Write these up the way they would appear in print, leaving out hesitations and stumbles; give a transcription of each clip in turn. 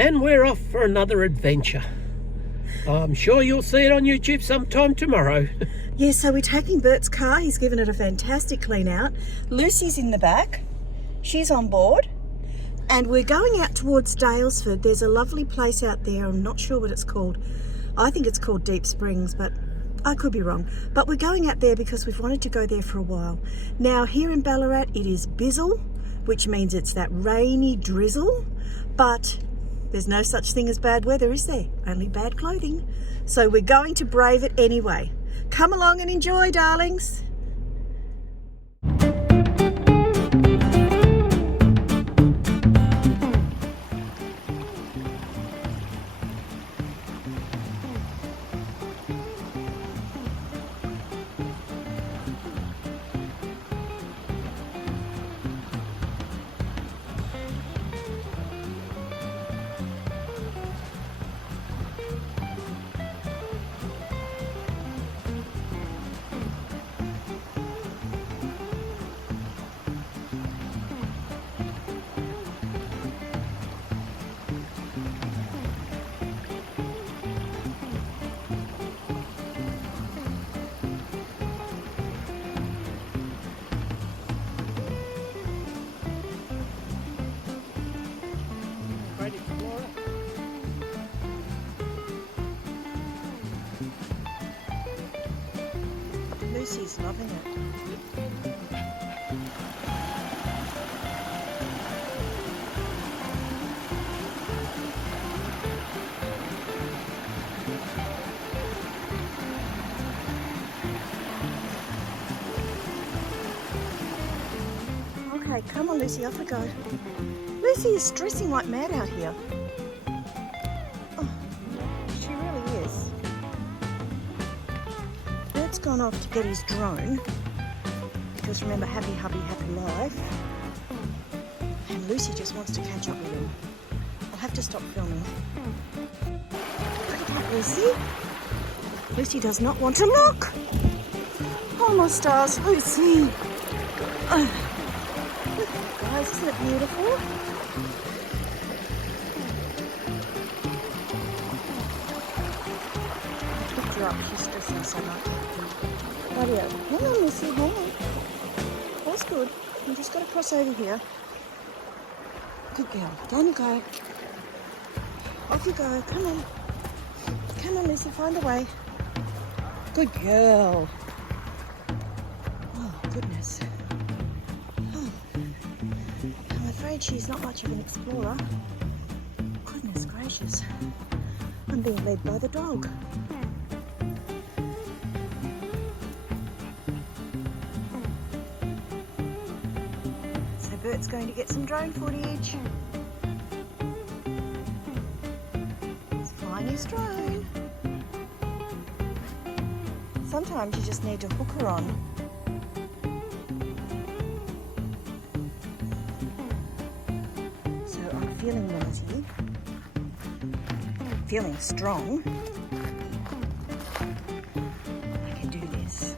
and we're off for another adventure. I'm sure you'll see it on YouTube sometime tomorrow. Yeah, so we're taking Bert's car. He's given it a fantastic clean out. Lucy's in the back. She's on board. And we're going out towards Daylesford. There's a lovely place out there. I'm not sure what it's called. I think it's called Deep Springs, but I could be wrong. But we're going out there because we've wanted to go there for a while. Now, here in Ballarat, it is bizzle, which means it's that rainy drizzle. But there's no such thing as bad weather, is there? Only bad clothing. So we're going to brave it anyway. Come along and enjoy, darlings. Lucy's loving it. Okay, come on Lucy, off we go. Lucy is stressing like mad out here. Oh, she really is. Bert's gone off to get his drone because remember, happy hubby, happy life. And Lucy just wants to catch up with him. I'll have to stop filming. Look at that, Lucy. Lucy does not want to look. Oh my stars, Lucy. Guys, isn't it beautiful? I picked her up, she's stressing so much. Rightio. Hang on, Lucy, hang on. That's good. You just got to cross over here. Good girl. Down you go. Off you go. Come on. Come on, Lucy, find a way. Good girl. Oh, goodness. Oh. I'm afraid she's not much of an explorer. Goodness gracious. I'm being led by the dog. So Bert's going to get some drone footage. He's flying his drone. Sometimes you just need to hook her on. So I'm feeling noisy, feeling strong. I can do this.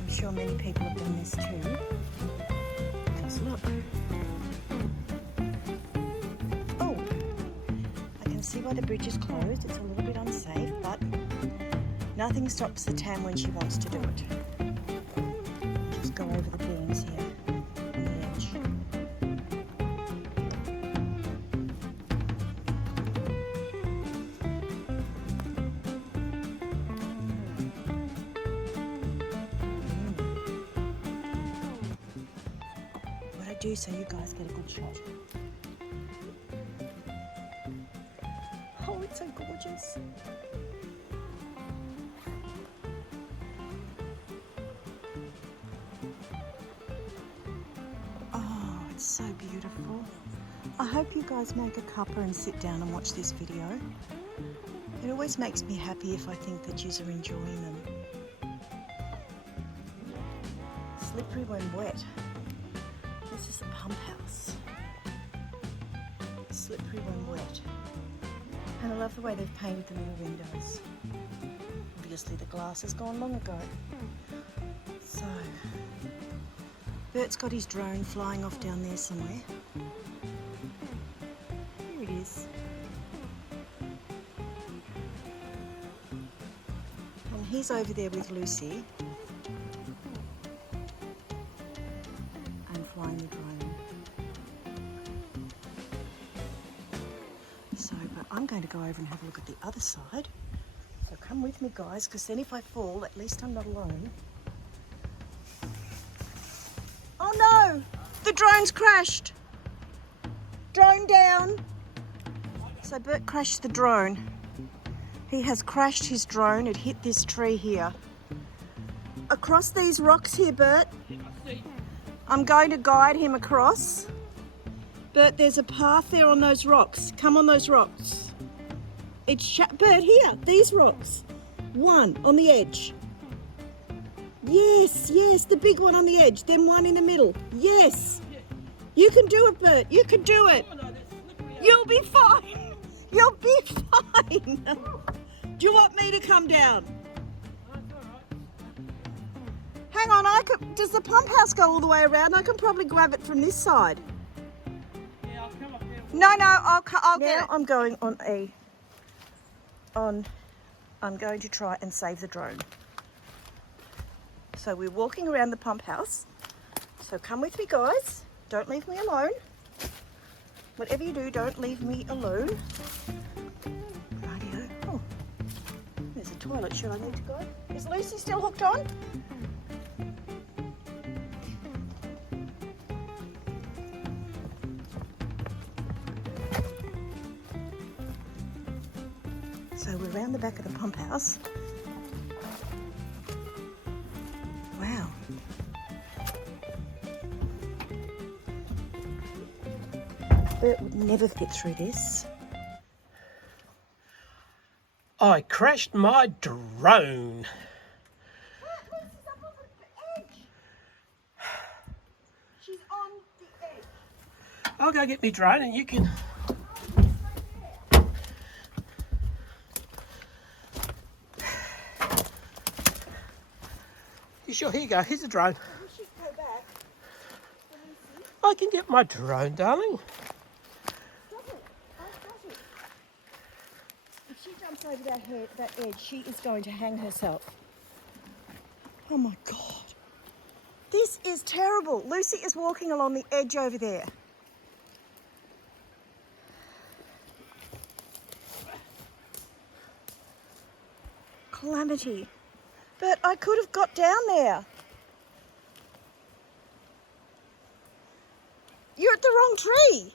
I'm sure many people have done this too. Because look. Oh, I can see why the bridge is closed. It's a little bit unsafe, but nothing stops the Tam when she wants to do it. Just go over the beams here on the edge. What I do so you guys get a good shot. Oh, it's so gorgeous. Oh, it's so beautiful. I hope you guys make a cuppa and sit down and watch this video. It always makes me happy if I think that yous are enjoying them. Slippery when wet. This is the pump house. Slippery when wet. And I love the way they've painted the little windows. Obviously the glass is gone long ago. So Bert's got his drone flying off down there somewhere. Here it is. And he's over there with Lucy. And flying the drone. So, but I'm going to go over and have a look at the other side. So come with me, guys, because then if I fall, at least I'm not alone. Oh no! The drone's crashed! Drone down! So Bert crashed the drone. He has crashed his drone. It hit this tree here. Across these rocks here, Bert. I'm going to guide him across. Bert, there's a path there on those rocks. Come on those rocks. It's Bert, here, these rocks. One on the edge. Yes, yes, the big one on the edge. Then one in the middle. Yes. You can do it, Bert. You can do it. You'll be fine. You'll be fine. Do you want me to come down? Hang on, does the pump house go all the way around? I can probably grab it from this side. Yeah, I'll come up there. No, I'll get it. I'm going I'm going to try and save the drone. So we're walking around the pump house. So come with me, guys. Don't leave me alone. Whatever you do, don't leave me alone. Rightio. Oh, there's a toilet. Should I need to go? Is Lucy still hooked on? So we're around the back of the pump house. Wow. Bert would never fit through this. I crashed my drone. She's on the edge. I'll go get me drone and you can... You sure? Here you go. Here's the drone. We should go back. I can get my drone, darling. Stop it. I've got it. If she jumps over that edge, she is going to hang herself. Oh my God. This is terrible. Lucy is walking along the edge over there. Calamity. But I could have got down there. You're at the wrong tree.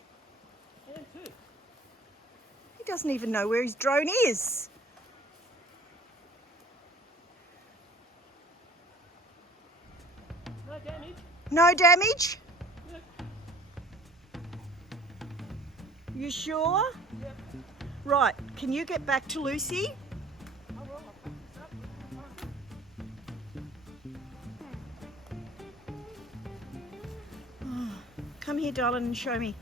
He doesn't even know where his drone is. No damage. No damage? Yep. You sure? Yep. Right, can you get back to Lucy? Come here, darling, and show me.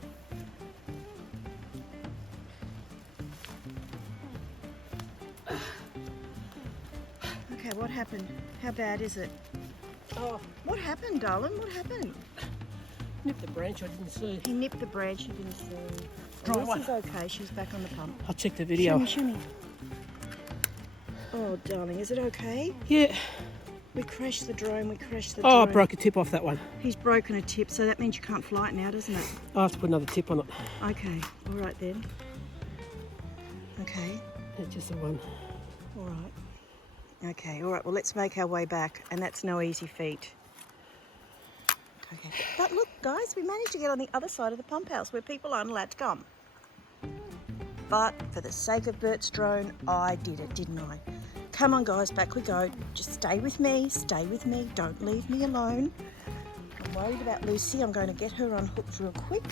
Okay, what happened? How bad is it? Oh, What happened, darling? What happened? nipped the branch I didn't see. He nipped the branch, he didn't see. Dry one. Lucy's okay, she's back on the pump. I'll check the video. Show me. Oh, darling, is it okay? Yeah. We crashed the drone, Oh, I broke a tip off that one. He's broken a tip, so that means you can't fly it now, doesn't it? I'll have to put another tip on it. Okay, all right then. Okay, It's just the one. all right. Okay, all right, well, let's make our way back, and that's no easy feat. Okay, but look, guys, we managed to get on the other side of the pump house where people aren't allowed to come. But for the sake of Bert's drone, I did it, didn't I? Come on, guys, back we go. Just stay with me, don't leave me alone. I'm worried about Lucy. I'm going to get her unhooked real quick.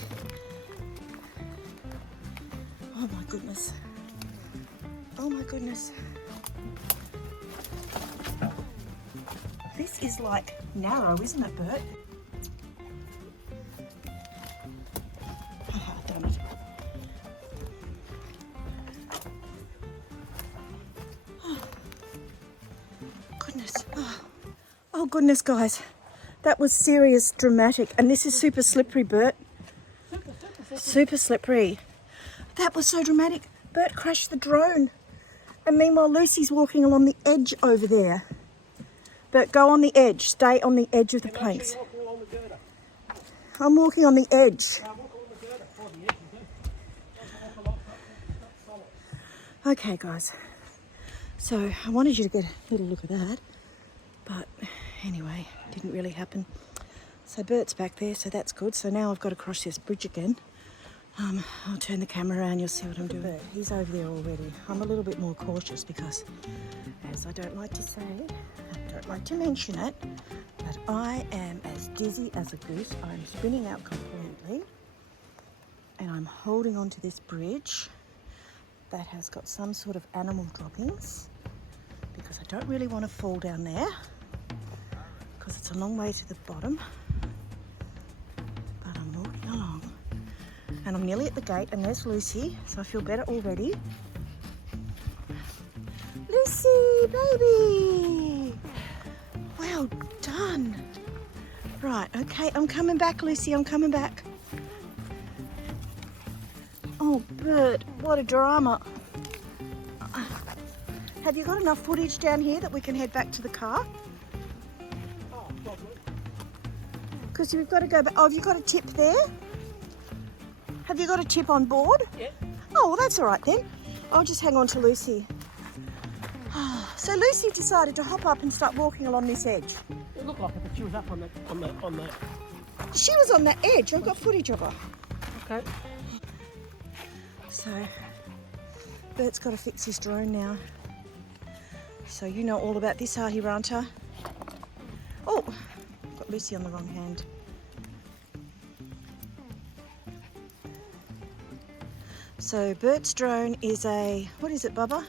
Oh my goodness. Oh my goodness. This is like narrow, isn't it, Bert? Oh, I've done it. Oh, goodness. Oh, goodness, guys. That was serious dramatic. And this is super slippery, Bert. Super slippery. That was so dramatic. Bert crashed the drone. And meanwhile, Lucy's walking along the edge over there. Bert, go on the edge. Stay on the edge of the planks. I'm walking on the edge. Okay, guys. So I wanted you to get a little look at that. But anyway, didn't really happen. So Bert's back there, so that's good. So now I've got to cross this bridge again. I'll turn the camera around, you'll see what I'm doing. Bert, he's over there already. I'm a little bit more cautious because, as I don't like to say, I don't like to mention it, but I am as dizzy as a goose. I'm spinning out completely. And I'm holding onto this bridge that has got some sort of animal droppings because I don't really want to fall down there because it's a long way to the bottom. But I'm walking along. And I'm nearly at the gate, and there's Lucy, so I feel better already. Lucy, baby! Well done. Right, okay, I'm coming back, Lucy, I'm coming back. Oh, Bert, what a drama. Have you got enough footage down here that we can head back to the car? Oh, probably. Because we've got to go back. Oh, have you got a tip there? Have you got a tip on board? Yeah. Oh, well, that's all right then. I'll just hang on to Lucy. So Lucy decided to hop up and start walking along this edge. It looked like it, but she was up on the. She was on that edge. I've got footage of her. Okay. So Bert's got to fix his drone now. So you know all about this, Ahiranta. Oh, got Lucy on the wrong hand. So Bert's drone is a, what is it, Bubba?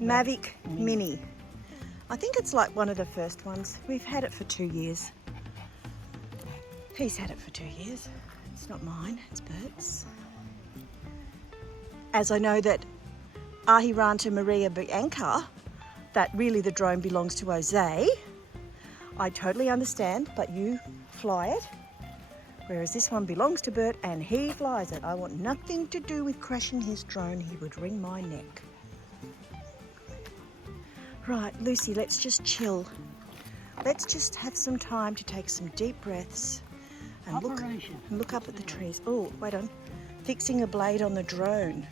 Mavic Mini. I think it's like one of the first ones. We've had it for 2 years. He's had it for 2 years. It's not mine, it's Bert's. As I know that Ahiranta Maria Bianca, that really the drone belongs to Jose. I totally understand, but you fly it. Whereas this one belongs to Bert and he flies it. I want nothing to do with crashing his drone. He would wring my neck. Right, Lucy, let's just chill. Let's just have some time to take some deep breaths and look up at the trees. Oh, wait on. Fixing a blade on the drone.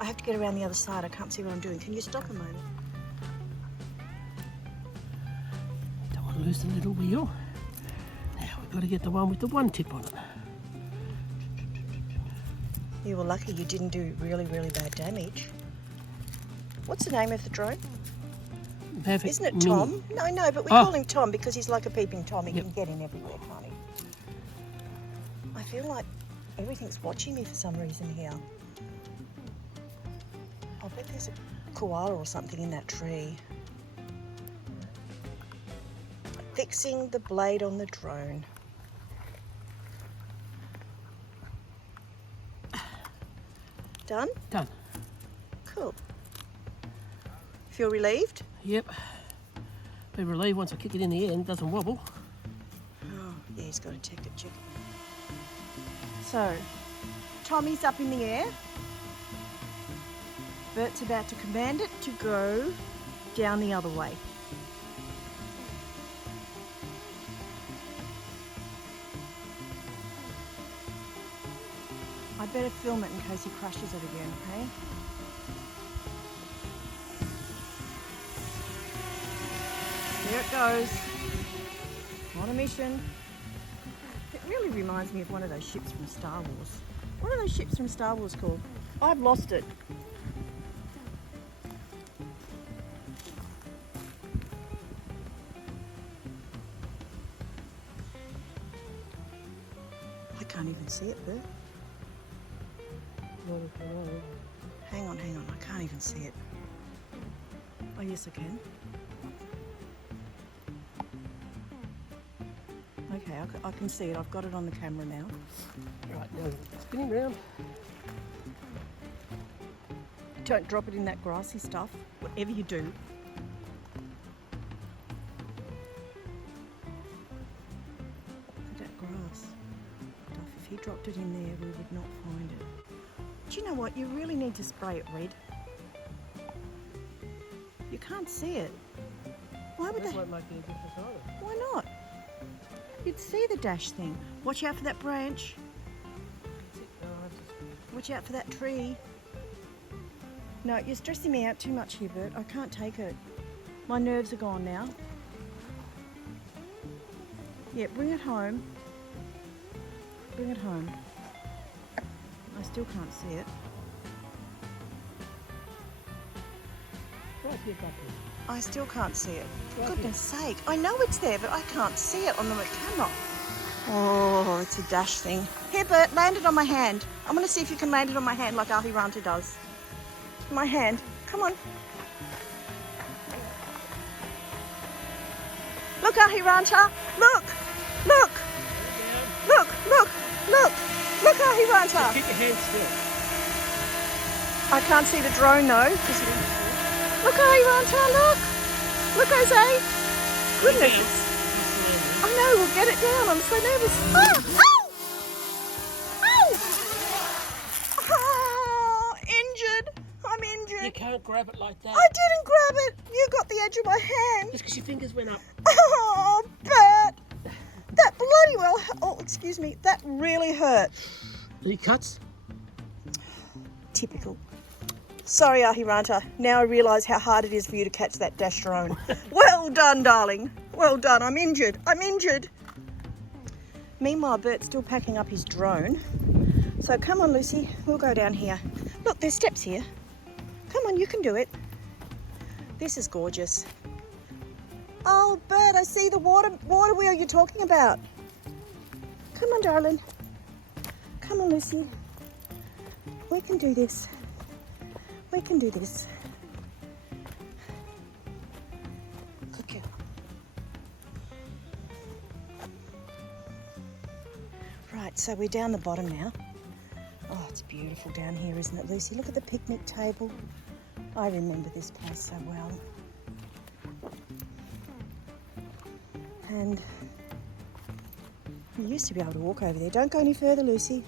I have to get around the other side. I can't see what I'm doing. Can you stop a moment? Don't want to lose the little wheel. Now we've got to get the one with the one tip on it. You were lucky you didn't do really, really bad damage. What's the name of the drone? Perfect. Isn't it Mini. Tom? No, but we call him Tom because he's like a peeping Tom. He Yep. can get in everywhere, can't he? I feel like everything's watching me for some reason here. I bet there's a koala or something in that tree. Fixing the blade on the drone. Done? Done. Cool. Feel relieved? Yep. Be relieved once I kick it in the air and it doesn't wobble. Oh, yeah, he's got to check it. So, Tommy's up in the air. Bert's about to command it to go down the other way. I'd better film it in case he crashes it again, okay? There it goes. On a mission. It really reminds me of one of those ships from Star Wars. What are those ships from Star Wars called? I've lost it. I can't even see it there. Hang on, I can't even see it. Oh yes I can. Okay, I can see it. I've got it on the camera now. Right, now spinning round. Don't drop it in that grassy stuff, whatever you do. he dropped it in there, we would not find it. Do you know what? You really need to spray it red. You can't see it. Why would That they? won't make any difference either. Why not? You'd see the dash thing. Watch out for that branch. Watch out for that tree. No, you're stressing me out too much here, Bert. I can't take it. My nerves are gone now. Yeah, bring it home. Bring it home. I still can't see it. Right here, back here. I still can't see it. For Right goodness sake. I know it's there, but I can't see it on the camera. Oh, it's a dash thing. Here, Bert, land it on my hand. I'm going to see if you can land it on my hand like Ahiranta does. My hand. Come on. Look, Ahiranta. Look. Look. Look. Look. Look. Look, Ahiranta. Keep your hand still. I can't see the drone though. Look, Ahiranta. Look. Look, Jose. Goodness. I know, we'll get it down. I'm so nervous. Oh! Oh! Oh! Injured. I'm injured. You can't grab it like that. I didn't grab it. You got the edge of my hand. Just because your fingers went up. Oh, Bert. That bloody well. Oh, excuse me. That really hurt. Any cuts? Typical. Sorry, Ahiranta. Now I realise how hard it is for you to catch that dash drone. Well done, darling. Well done. I'm injured. I'm injured. Meanwhile, Bert's still packing up his drone. So come on, Lucy. We'll go down here. Look, there's steps here. Come on, you can do it. This is gorgeous. Oh, Bert, I see the water wheel you're talking about. Come on, darling. Come on, Lucy. We can do this. We can do this. Good girl. Right, so we're down the bottom now. Oh, it's beautiful down here, isn't it, Lucy? Look at the picnic table. I remember this place so well. And we used to be able to walk over there. Don't go any further, Lucy.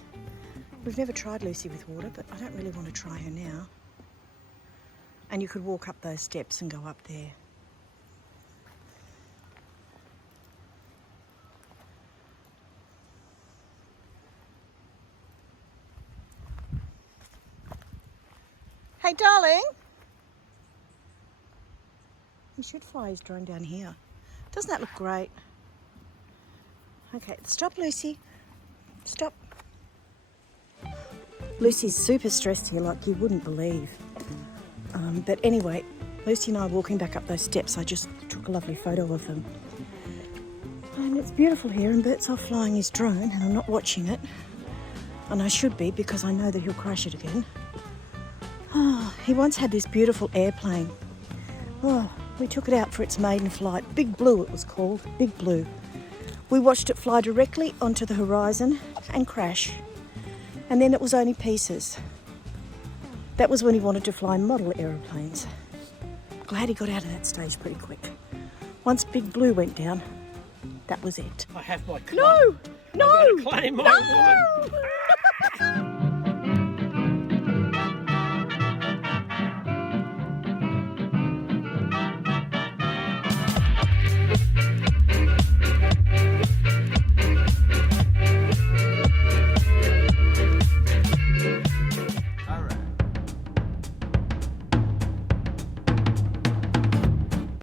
We've never tried Lucy with water, but I don't really want to try her now. And you could walk up those steps and go up there. Hey, darling. He should fly his drone down here. Doesn't that look great? Okay, stop, Lucy. Stop. Lucy's super stressed here like you wouldn't believe. But anyway, Lucy and I are walking back up those steps. I just took a lovely photo of them. And it's beautiful here, and Bert's off flying his drone, and I'm not watching it. And I should be, because I know that he'll crash it again. Oh, he once had this beautiful airplane. Oh, we took it out for its maiden flight. Big Blue it was called, Big Blue. We watched it fly directly onto the horizon and crash. And then it was only pieces. That was when he wanted to fly model aeroplanes. Glad he got out of that stage pretty quick. Once Big Blue went down, that was it. I have my claim. No! No! I'm going to claim my woman.